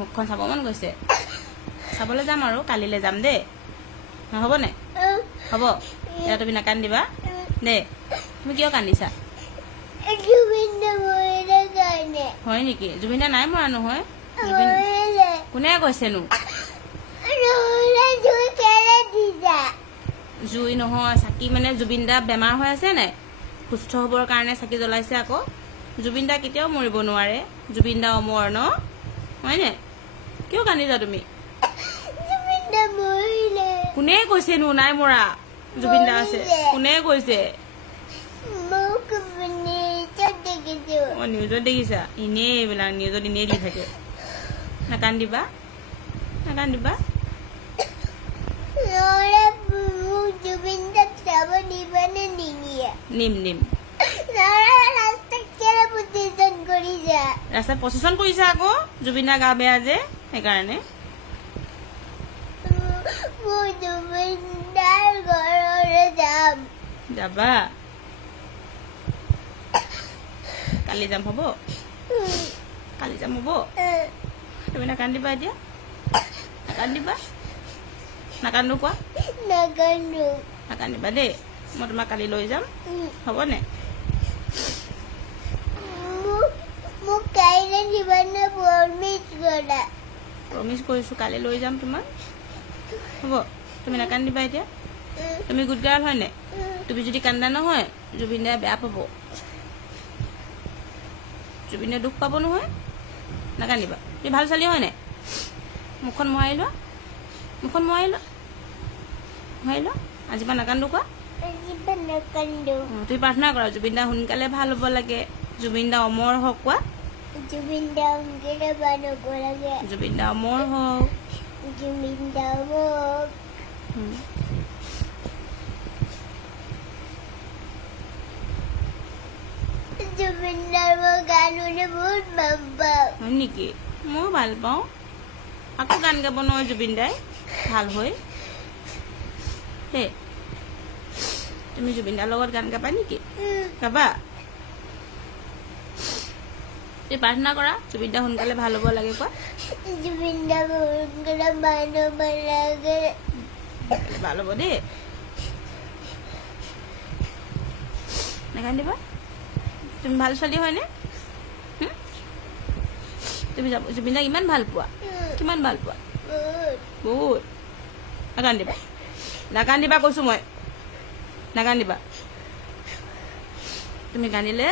মুখখন চাব মন গৈছে চাবলৈ যাম আৰু কালিলৈ যাম দেই নহ'ব নে হ'ব এতিয়া তুমি নাকান্দিবা দেই তুমি কিয় কান্দিছা হয় নেকি জুবিন দা নাই মৰা নহয় কোনে কৈছেনো জুই নহয় চাকি মানে জুবিন দা বেমাৰ হৈ আছে নাই সুস্থ হ'বৰ কাৰণে চাকি জ্বলাইছে আকৌ জুবিন দা কেতিয়াও মৰিব নোৱাৰে জুবিন দা অমৰ ন হয়নে কিয় কান্দিছা তুমি কোনে কৈছেনো নাই মৰা জুবিন দা আছে কোনে কৈছে নিউজত দেখিছা এনেই এইবিলাক নিউজত এনেই দি থাকে নাকান্দিবা নাকান্দিবা নিম নিম ৰাস্তাত প্ৰচেছন কৰিছা আকৌ জুবিন দা গা বেয়া যে সেইকাৰণে যাবা কালি যাম হ'ব কালি যাম হ'ব তুমি নাকান্দিবা এতিয়া নাকান্দিবা নাকান্দো কোৱা নাকান্দিবা দেই মই তোমাক কালি লৈ যাম হ'বনে প্ৰমিছ কৰিছো কালি লৈ যাম তোমাক হ'ব তুমি নাকান্দিবা এতিয়া তুমি গুড গাৰ্ল হয়নে তুমি যদি কান্দা নহয় জুবিন দাই বেয়া পাব জুবিন দাই দুখ পাব নহয় নাকান্দিবা তুমি ভাল ছোৱালী হয়নে মুখখন মোহাৰি লোৱা মুখখন মোহাৰি লোৱা আজিৰ পৰা নাকান্দো কোৱা তুমি প্ৰাৰ্থনা কৰা জুবিন দা সোনকালে ভাল হ'ব লাগে জুবিন দা অমৰ হওক কোৱা জুবিন দা অমৰ হওক হয় নেকি ময়ো ভাল পাওঁ আকৌ গান গাব নহয় জুবিন দাই ভাল হৈ হে তুমি জুবিন দাৰ লগত গান গাবা নেকি গাবা তুমি প্ৰাৰ্থনা কৰা জুবিন দা সোনকালে ভাল হ'ব লাগে কোৱা জুবিন দা সোনকালে ভাল হ'ব দেই নাকান্দিবা তুমি ভাল ছোৱালী হয়নে তুমি জুবিন দাক ইমান ভাল পোৱা কিমান ভাল পোৱা বহুত নাকান্দিবা নাকান্দিবা কৈছো মই নাকান্দিবা তুমি কান্দিলে